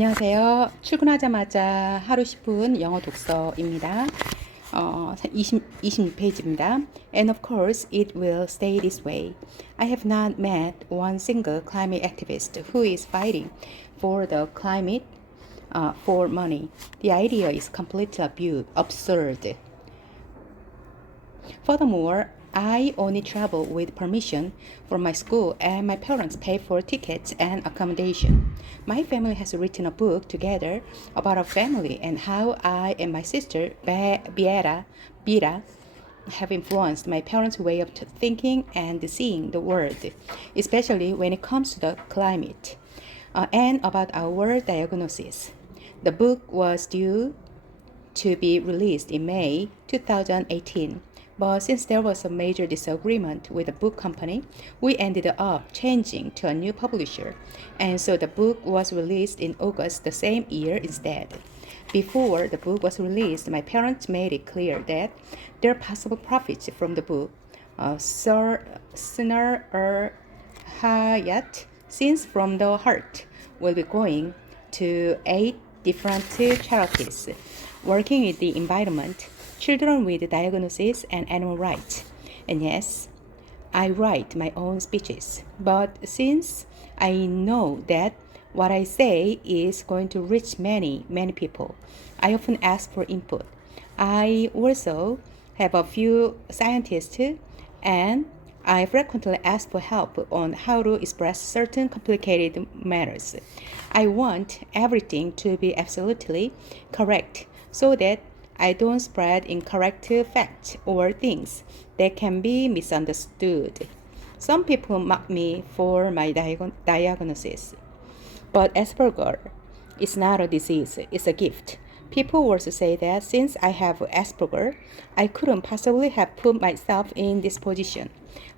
안녕하세요. 출근하자마자 하루 10분 영어 독서입니다. 26페이지입니다. And of course, it will stay this way. I have not met one single climate activist who is fighting for the climate for money. The idea is completely absurd. Furthermore, I only travel with permission from my school and my parents pay for tickets and accommodation. My family has written a book together about our family and how I and my sister, Bira, have influenced my parents' way of thinking and seeing the world, especially when it comes to the climate, and about our diagnosis. The book was due to be released in May 2018. But since there was a major disagreement with the book company, we ended up changing to a new publisher, and so the book was released in August the same year instead. Before the book was released, my parents made it clear that their possible profits from the book, Sunar Hayat, Scenes from the Heart, will be going to 8 different charities working with the environment, children with diagnosis, and animal rights. And yes, I write my own speeches, but since I know that what I say is going to reach many people, I often ask for input. I also have a few scientists and I frequently ask for help on how to express certain complicated matters. I want everything to be absolutely correct so that I don't spread incorrect facts or things that can be misunderstood. Some people mock me for my diagnosis, but Asperger is not a disease, it's a gift. People also say that since I have Asperger, I couldn't possibly have put myself in this position.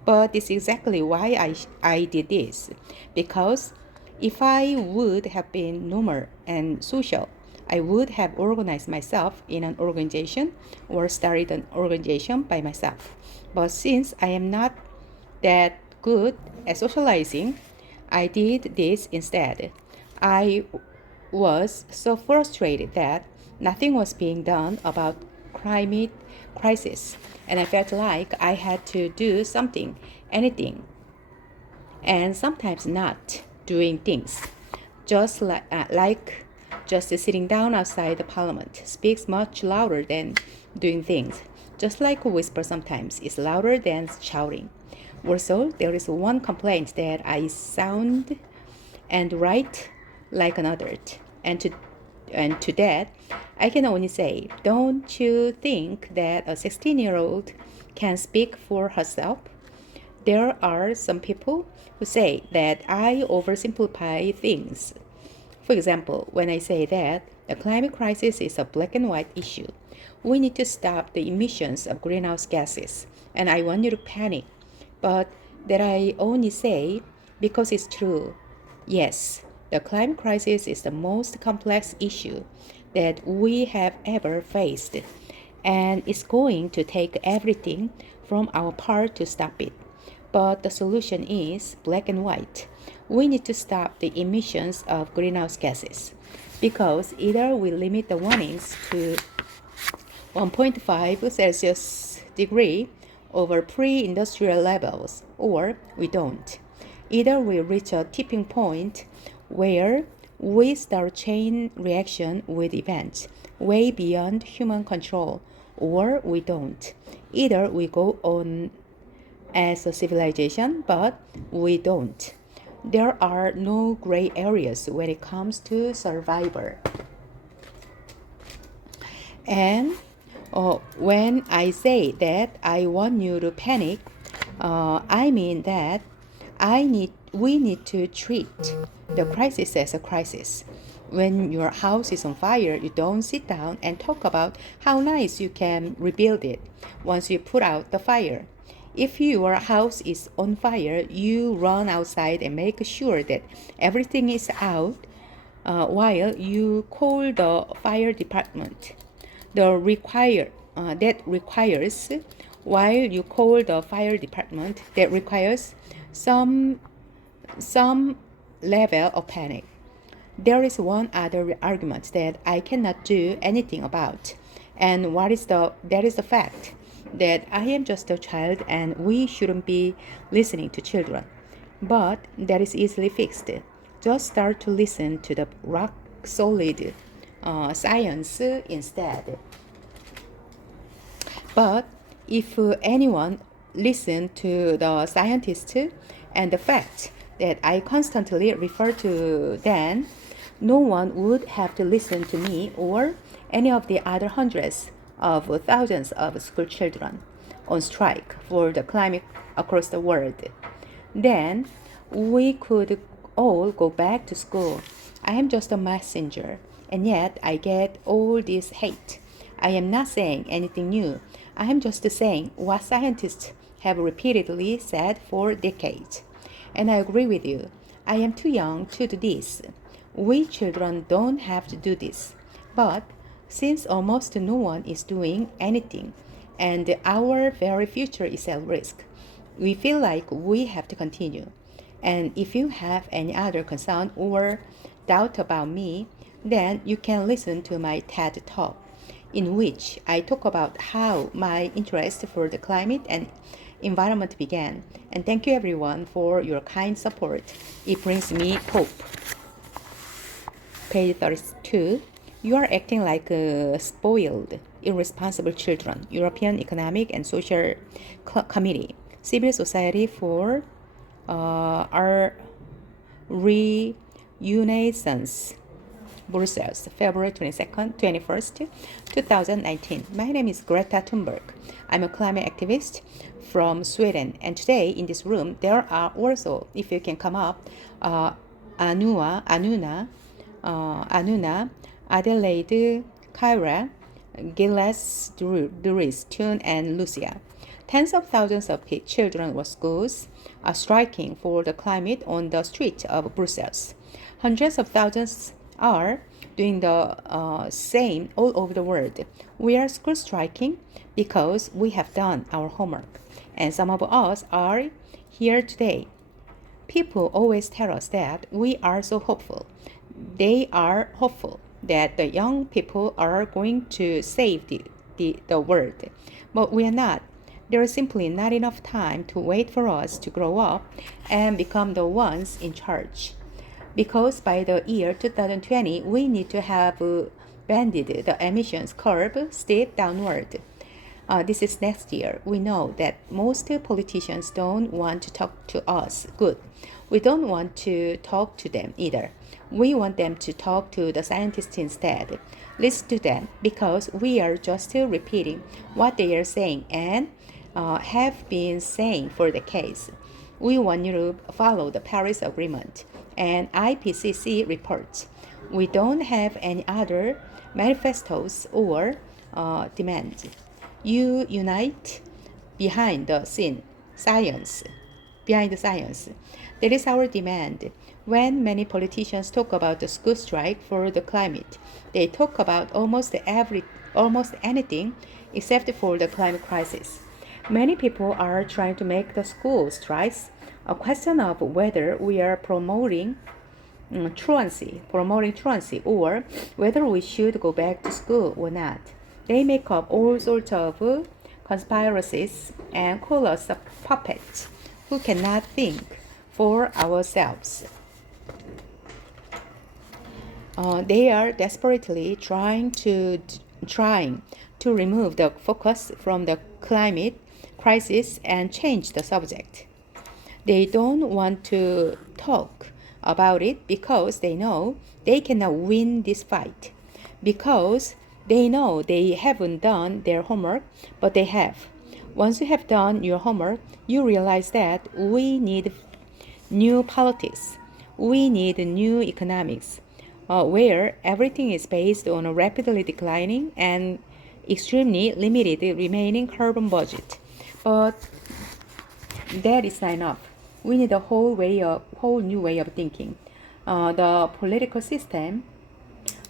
But this is exactly why I did this, because if I would have been normal and social, I would have organized myself in an organization or started an organization by myself. But since I am not that good at socializing, I did this instead. I was so frustrated that nothing was being done about climate crisis, and I felt like I had to do something, anything, and sometimes not doing things, just like just sitting down outside the parliament speaks much louder than doing things, just like a whisper sometimes is louder than shouting. Also, there is one complaint that I sound and write like an adult, and to that, I can only say, don't you think that a 16-year-old can speak for herself? There are some people who say that I oversimplify things. For example, when I say that the climate crisis is a black and white issue, we need to stop the emissions of greenhouse gases, and I want you to panic. But that I only say because it's true. Yes, the climate crisis is the most complex issue that we have ever faced, and it's going to take everything from our part to stop it. But the solution is black and white. We need to stop the emissions of greenhouse gases because either we limit the warnings to 1.5 Celsius degree over pre-industrial levels or we don't. Either we reach a tipping point where we start chain reaction with events way beyond human control or we don't. Either we go on as a civilization, but we don't. There are no gray areas when it comes to survival. And when I say that I want you to panic, I mean that we need to treat the crisis as a crisis. When your house is on fire, you don't sit down and talk about how nice you can rebuild it once you put out the fire. If your house is on fire, you run outside and make sure that everything is out while you call the fire department. That requires while you call the fire department, that requires some level of panic. There is one other argument that I cannot do anything about, and that is the fact that I am just a child and we shouldn't be listening to children. But that is easily fixed. Just start to listen to the rock solid science instead. But if anyone listened to the scientists and the facts that I constantly refer to, then no one would have to listen to me or any of the other hundreds of thousands of school children on strike for the climate across the world. Then we could all go back to school. I am just a messenger, and yet I get all this hate. I am not saying anything new. I am just saying what scientists have repeatedly said for decades. And I agree with you. I am too young to do this. We children don't have to do this. But since almost no one is doing anything, and our very future is at risk, we feel like we have to continue. And if you have any other concern or doubt about me, then you can listen to my TED Talk, in which I talk about how my interest for the climate and environment began. And thank you everyone for your kind support. It brings me hope. Page 32. You are acting like spoiled, irresponsible children. European Economic and Social Committee. Civil Society for our Renaissance, Brussels, February 21st, 2019. My name is Greta Thunberg. I'm a climate activist from Sweden, and today in this room there are also, if you can come up, Anuna, Adelaide, Kyra, Gilles, Doris, Tune, and Lucia. Tens of thousands of children or schools are striking for the climate on the streets of Brussels. Hundreds of thousands are doing the same all over the world. We are school striking because we have done our homework, and some of us are here today. People always tell us that we are so hopeful. They are hopeful that the young people are going to save the world, but we are not. There is simply not enough time to wait for us to grow up and become the ones in charge. Because by the year 2020, we need to have bended the emissions curve steep downward. This is next year. We know that most politicians don't want to talk to us. Good. We don't want to talk to them either. We want them to talk to the scientists instead. Listen to them because we are just repeating what they are saying and have been saying for decades. We want you to follow the Paris Agreement and IPCC reports. We don't have any other manifestos or demands. You unite behind the science. That is our demand. When many politicians talk about the school strike for the climate, they talk about almost anything except for the climate crisis. Many people are trying to make the school strikes a question of whether we are promoting truancy, or whether we should go back to school or not. They make up all sorts of conspiracies and call us a puppets who cannot think for ourselves. They are desperately trying to remove the focus from the climate crisis and change the subject. They don't want to talk about it because they know they cannot win this fight, because they know they haven't done their homework, but they have. Once you have done your homework, you realize that we need new politics. We need new economics, where everything is based on a rapidly declining and extremely limited remaining carbon budget. But that is not enough. We need a whole new way of thinking. The political system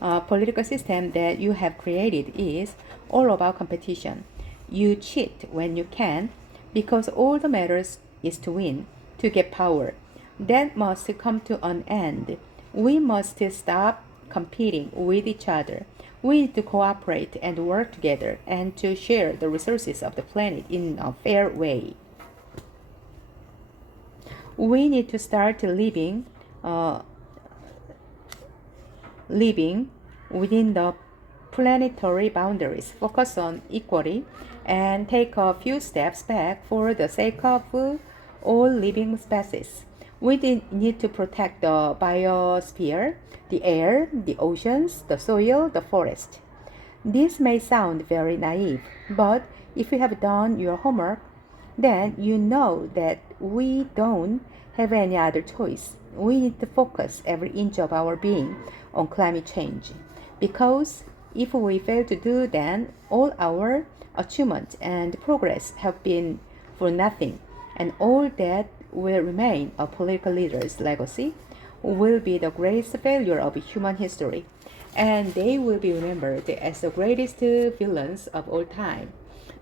that you have created is all about competition. You cheat when you can, because all that matters is to win, to get power. That must come to an end. We must stop competing with each other. We need to cooperate and work together and to share the resources of the planet in a fair way. We need to start living within the planetary boundaries, focus on equity, and take a few steps back for the sake of all living species. We need to protect the biosphere, the air, the oceans, the soil, the forest. This may sound very naive, but if you have done your homework, then you know that we don't have any other choice. We need to focus every inch of our being on climate change. Because if we fail to do, then all our achievement and progress have been for nothing, and all that will remain a political leader's legacy will be the greatest failure of human history, and they will be remembered as the greatest villains of all time,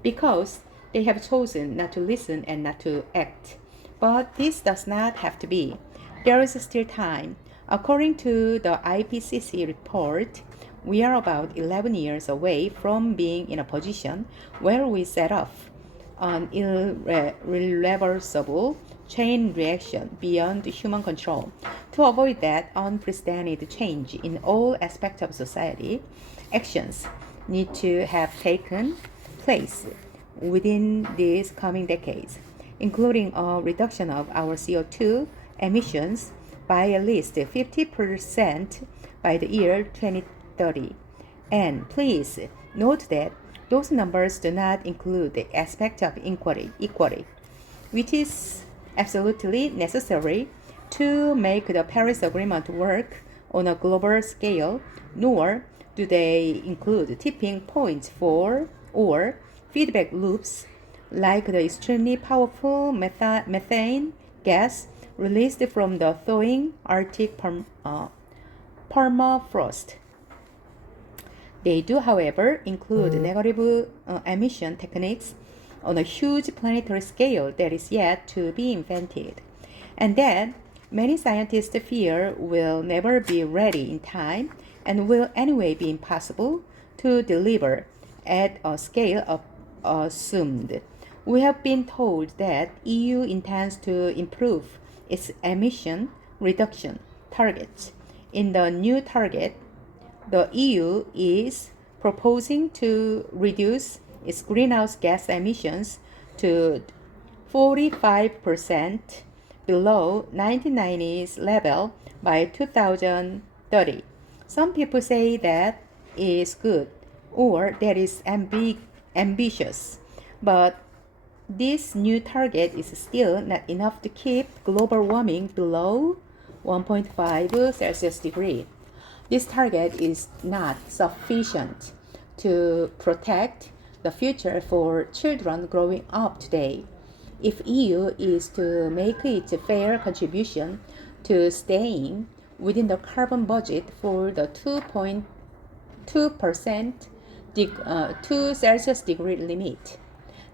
because they have chosen not to listen and not to act. But this does not have to be. There is still time. According to the IPCC report, we are about 11 years away from being in a position where we set off an irreversible chain reaction beyond human control. To avoid that unprecedented change in all aspects of society, actions need to have taken place within these coming decades, including a reduction of our CO2 emissions by at least 50% by the year 2030. And please note that those numbers do not include the aspect of equity, which is absolutely necessary to make the Paris Agreement work on a global scale, nor do they include tipping points for or feedback loops like the extremely powerful methane gas released from the thawing Arctic permafrost. They do, however, include negative emission techniques on a huge planetary scale that is yet to be invented, and that many scientists fear will never be ready in time and will anyway be impossible to deliver at a scale of assumed. We have been told that EU intends to improve its emission reduction targets. In the new target, the EU is proposing to reduce its greenhouse gas emissions to 45% below 1990's level by 2030. Some people say that is good or that is ambitious, but this new target is still not enough to keep global warming below 1.5 Celsius degree. This target is not sufficient to protect the future for children growing up today. If EU is to make its fair contribution to staying within the carbon budget for the 2.2% 2 Celsius degree limit,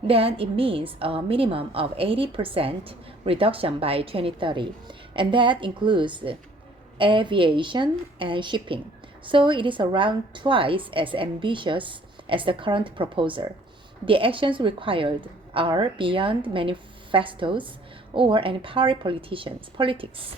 then it means a minimum of 80% reduction by 2030, and that includes aviation and shipping. So it is around twice as ambitious as the current proposal. The actions required are beyond manifestos or any party politics.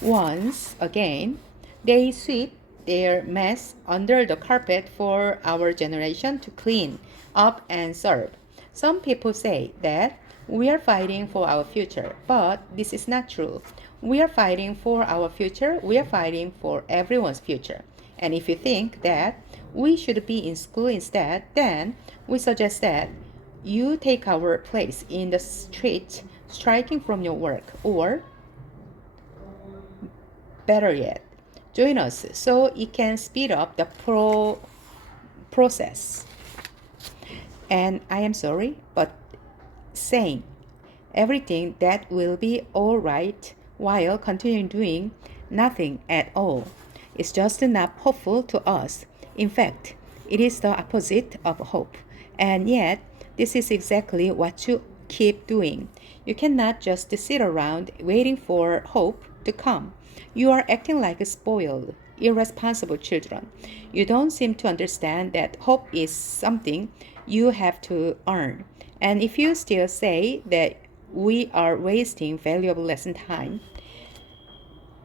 Once again, they sweep their mess under the carpet for our generation to clean up and serve. Some people say that we are fighting for our future, but this is not true. We are fighting for our future. We are fighting for everyone's future. And if you think that we should be in school instead, then we suggest that you take our place in the street, striking from your work, or better yet, join us so it can speed up the process. And I am sorry, but saying everything that will be all right while continuing doing nothing at all is just not hopeful to us. In fact, it is the opposite of hope. And yet, this is exactly what you keep doing. You cannot just sit around waiting for hope to come. You are acting like spoiled, irresponsible children. You don't seem to understand that hope is something you have to earn. And if you still say that we are wasting valuable lesson time,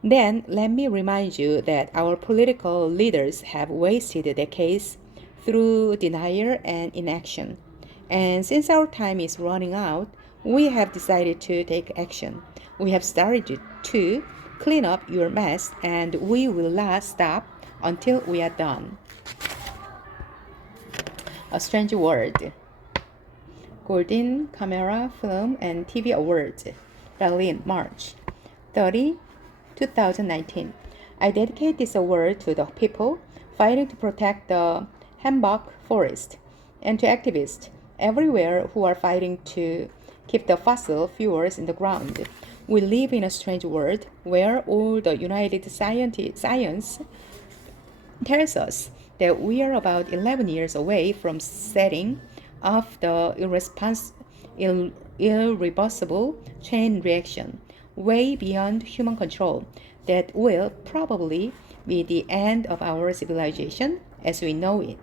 then let me remind you that our political leaders have wasted decades through denial and inaction. And since our time is running out, we have decided to take action. We have started to clean up your mess, and we will not stop until we are done. A Strange World. Golden Camera Film and TV Awards, Berlin, March 30, 2019. I dedicate this award to the people fighting to protect the Hambach forest and to activists everywhere who are fighting to keep the fossil fuels in the ground. We live in a strange world where all the United Science tells us that we are about 11 years away from setting off the irreversible chain reaction way beyond human control that will probably be the end of our civilization as we know it.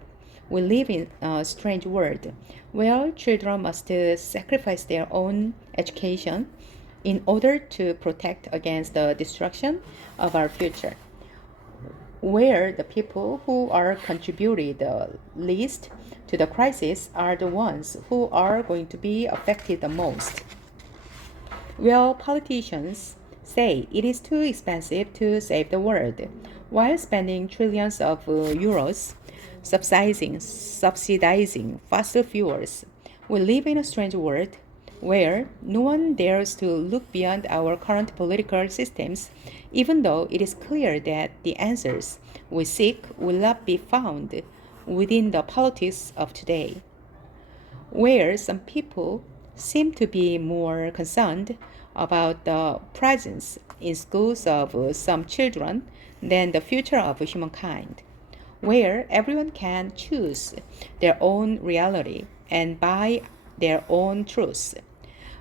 We live in a strange world where children must sacrifice their own education in order to protect against the destruction of our future, where the people who are contributing the least to the crisis are the ones who are going to be affected the most. Well, politicians say it is too expensive to save the world, while spending trillions of euros subsidizing fossil fuels. We live in a strange world where no one dares to look beyond our current political systems, even though it is clear that the answers we seek will not be found within the politics of today, where some people seem to be more concerned about the presence in schools of some children than the future of humankind, where everyone can choose their own reality and buy their own truths,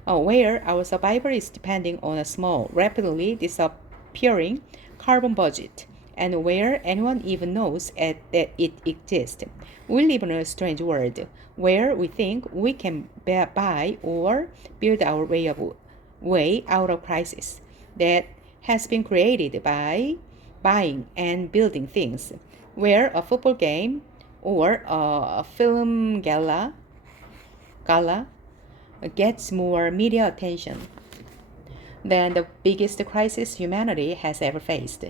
where our survival is depending on a small, rapidly disappearing carbon budget, and where anyone even knows that it exists. We live in a strange world where we think we can buy or build our way out of crisis that has been created by buying and building things, where a football game or a film gala gets more media attention than the biggest crisis humanity has ever faced,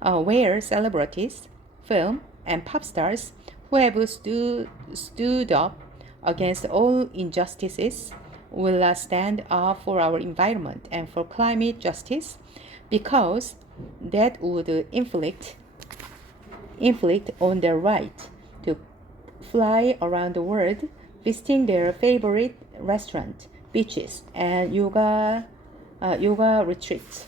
where celebrities, film, and pop stars who have stood up against all injustices will stand up for our environment and for climate justice, because that would inflict on their right to fly around the world visiting their favorite restaurant, beaches, and yoga retreats.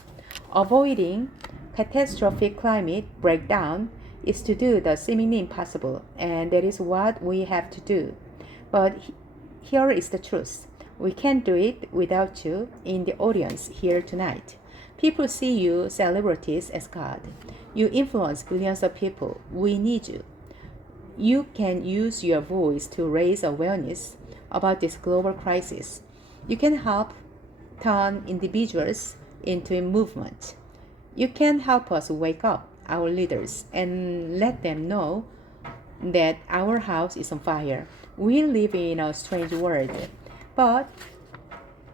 Avoiding catastrophic climate breakdown is to do the seemingly impossible, and that is what we have to do. But here is the truth. We can't do it without you in the audience here tonight. People see you celebrities as God. You influence billions of people. We need you. You can use your voice to raise awareness about this global crisis. You can help turn individuals into a movement. You can help us wake up our leaders and let them know that our house is on fire. We live in a strange world, but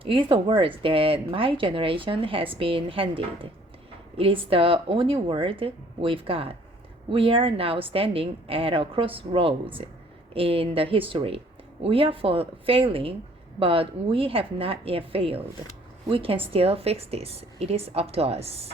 it is the world that my generation has been handed. It is the only world we've got. We are now standing at a crossroads in the history. We are failing, but we have not yet failed. We can still fix this. It is up to us.